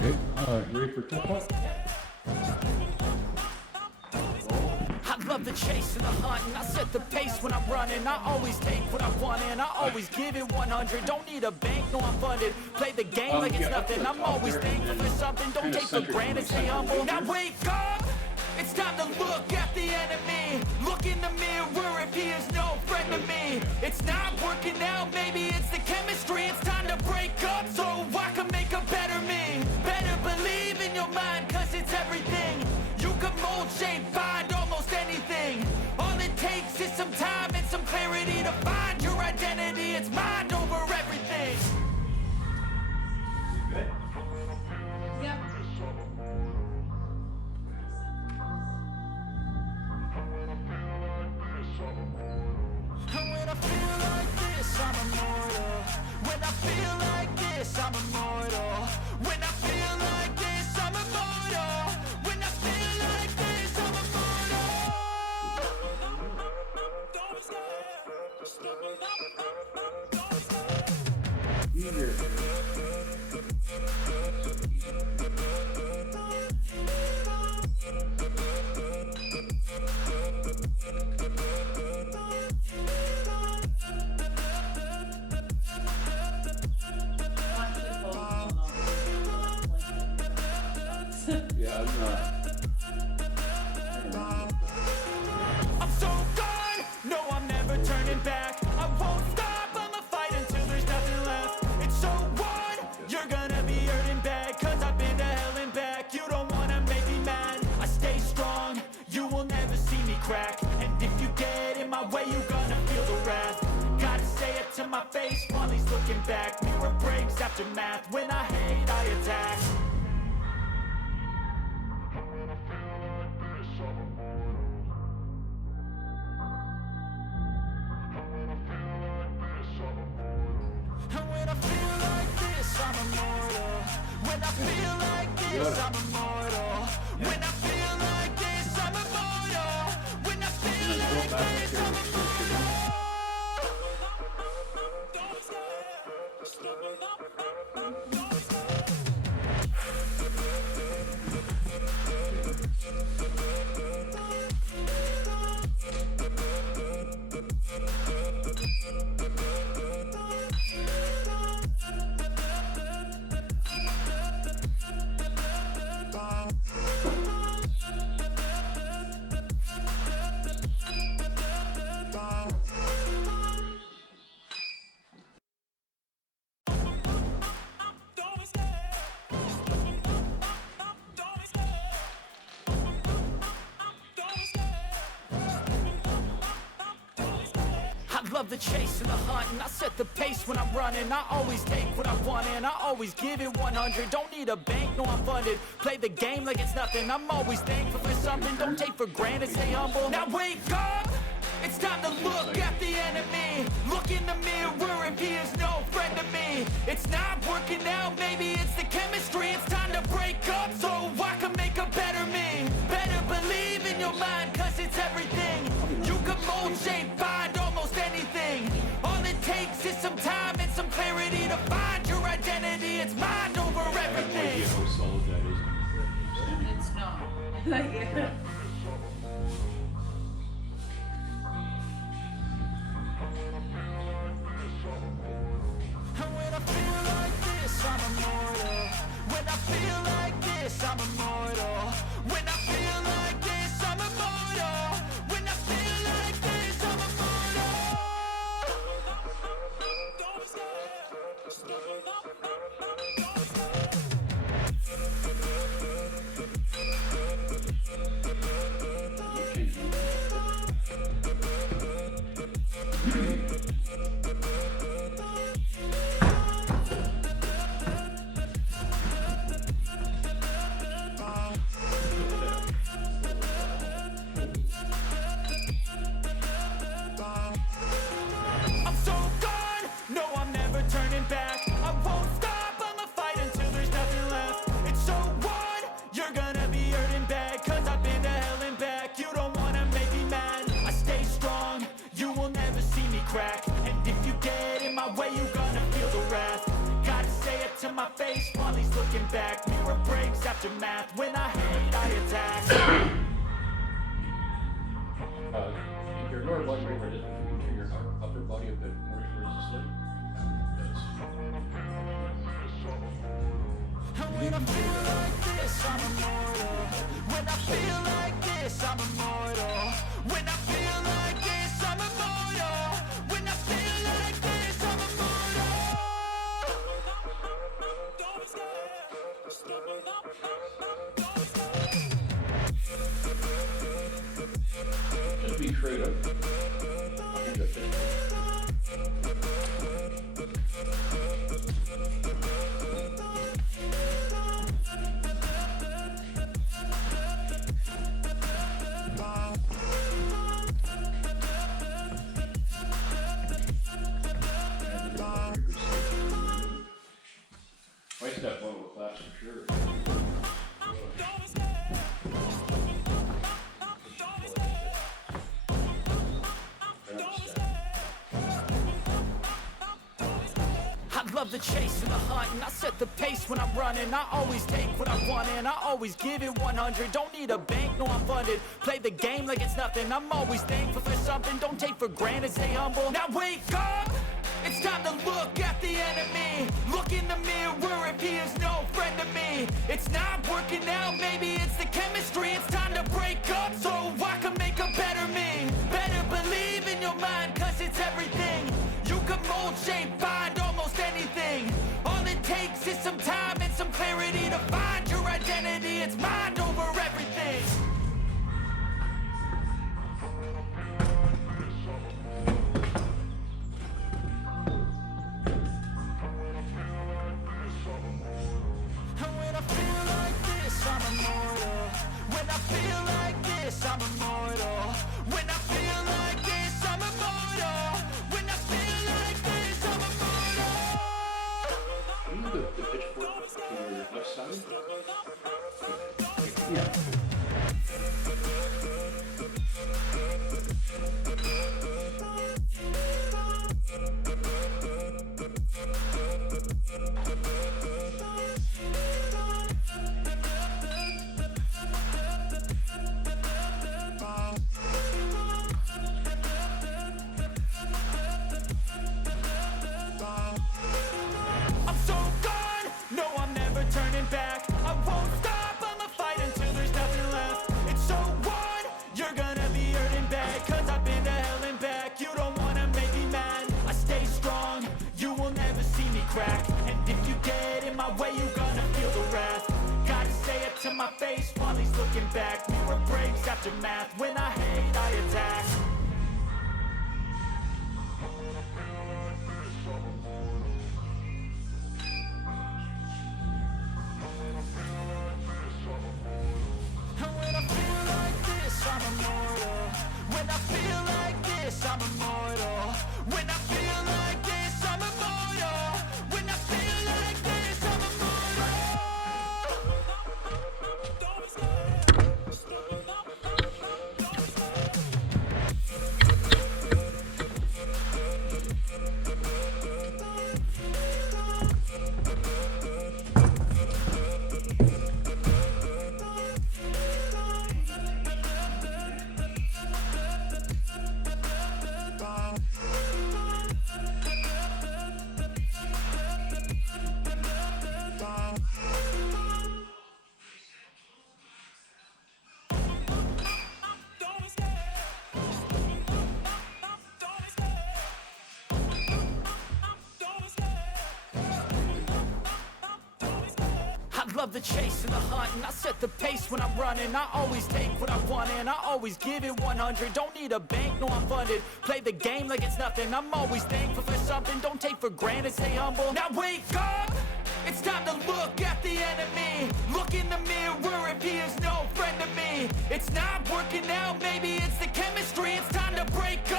Okay, ready for tip up? I love the chase and the hunt, and I set the pace when I'm running. I always take what I want and I always give it 100. Don't need a bank, no I'm funded. Play the game like it's nothing. I'm always thankful for something. Don't take for granted, stay humble. Now wake up! It's time to look at the enemy. Look in the mirror if he is no friend to me. It's not working out, maybe it's the chemistry. It's time to break up so I can make a better me. Better believe in your mind, cause it's everything. You can mold, shape, find almost anything. All it takes is some time and some clarity to find your identity. It's mind over everything. Yep. And when I feel like this, I'm immortal. When I feel like this, I'm immortal. When I feel like this, I'm immortal. When I feel like this, I'm Yeah, I'm so gone, no I'm never turning back. I won't stop, I'ma fight until there's nothing left. It's so on, you're gonna be hurting bad. Cause I've been to hell and back. You don't wanna make me mad. I stay strong, you will never see me crack. And if you get in my way, you're gonna feel the wrath. Gotta say it to my face while he's looking back. Mirror breaks after math, when I hate I attack. And when I feel like this, I'm immortal. When I feel like this, I'm immortal. When I feel like this, I'm immortal. When I feel like this, I'm I love the chase and the hunt, and I set the pace when I'm running. I always take what I want and I always give it 100. Don't need a bank, no I'm funded. Play the game like it's nothing. I'm always thankful for something. Don't take for granted, stay humble. Now wake up! It's time to look at the enemy. Look in the mirror if he is no friend to me. It's not working out, maybe it's the chemistry. It's time to break up so I can make a better me. Better believe in your mind, cause it's everything. You can mold, shape, find almost anything. All it takes is some time and some clarity to find your identity. It's mind over everything. how solid that is. It's not. Like, yeah. And when I feel like this, I'm immortal. When I feel like this, I'm immortal. When I feel like this, I'm immortal. When I feel like this, I'm I'm so gone, no I'm never turning back. I won't stop, I'ma fight until there's nothing left. It's so on, you're gonna be hurting bad. Cause I've been to hell and back. You don't wanna make me mad. I stay strong, you will never see me crack. And if you get in my way, you're gonna feel the wrath. Gotta say it to my face while he's looking looking back. Mirror breaks after math. When I hate, I attack. Your lower body weight is different from your upper body a bit more resistant. And when I feel like this, I'm immortal. When I feel like this, I'm immortal. When I feel like this, I'm immortal. When I feel like this, I'm immortal. Just be creative. I step one with class for sure. I love the chase and the hunt, and I set the pace when I'm running. I always take what I want and I always give it 100. Don't need a bank, no I'm funded. Play the game like it's nothing. I'm always thankful for something. Don't take for granted, stay humble. Now wake up! It's time to look at the enemy. Look in the mirror if he is no friend to me. It's not working out, maybe it's the chemistry. It's time to break up so I can make a better me. Better believe in your mind, cause it's everything. You can mold, shape, find almost anything. All it takes is some time and some clarity to find your identity. It's mind over everything. And when I feel like this, I'm immortal. When I feel like this, I'm immortal. When I feel like this, I'm immortal. When I feel like this, I'm immortal. Can you move the pitchfork to your left side? Yeah. I'm so gone, no I'm never turning back. I won't stop, I'ma fight until there's nothing left. It's so on, you're gonna be hurting bad. Cause I've been to hell and back. You don't wanna make me mad. I stay strong, you will never see me crack. And if you get in my way, you're gonna feel the wrath. Gotta say it to my face while he's looking back. Mirror breaks after math. When I hate, I attack. And when I feel like this, I'm immortal. When I feel like this, I'm immortal. When I feel like this, I'm immortal. When I feel like this, I'm love the chase and the hunt, and I set the pace when I'm running. I always take what I want and I always give it 100. Don't need a bank, no I'm funded. Play the game like it's nothing. I'm always thankful for something. Don't take for granted, stay humble. Now wake up! It's time to look at the enemy. Look in the mirror if he is no friend to me. It's not working out, maybe it's the chemistry. It's time to break up